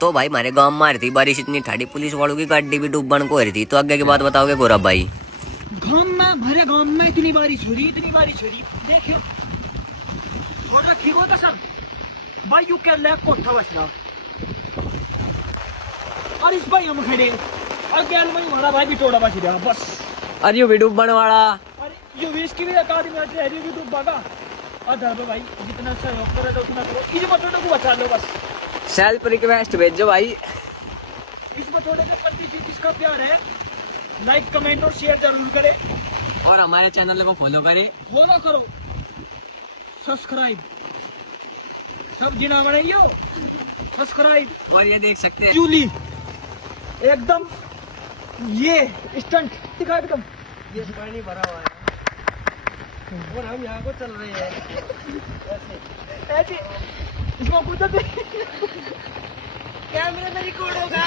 तो भाई हमारे गांव में आ रही थी बारिश इतनी ठाड़ी, पुलिस वालों की गाड़ी भी डूबन को हो रही थी। तो आगे की बात बताओगे गौरव भाई? गांव में इतनी बारिश हो रही देखियो और रखी वो तो सब भाई यू के ले कोठा बचना और इस भाई हम खड़े और गैल में हमारा भाई भी टोड़ा बच गया बस। अरे यू भी डूबन वाला, अरे ये इसकी भी अकादमी में है भी डूबेगा और धर भाई जितना सहयोग करे तो उतना करो, इस बटोटे को बचा लो बस। सेल्फ रिक्वेस्ट भेजो भाई। इस बटोटे के प्रति जिसका प्यार है लाइक कमेंट और शेयर जरूर करे और हमारे चैनल को फॉलो करो सब्सक्राइब सब जिना बनाइयो सब्सक्राइब। और ये देख सकते हैं जूली एकदम ये स्टंट दिखा एकदम ये पानी भरा हुआ है और हम यहाँ को चल रहे हैं ऐसे इसमें कूदते कैमरे में रिकॉर्ड होगा।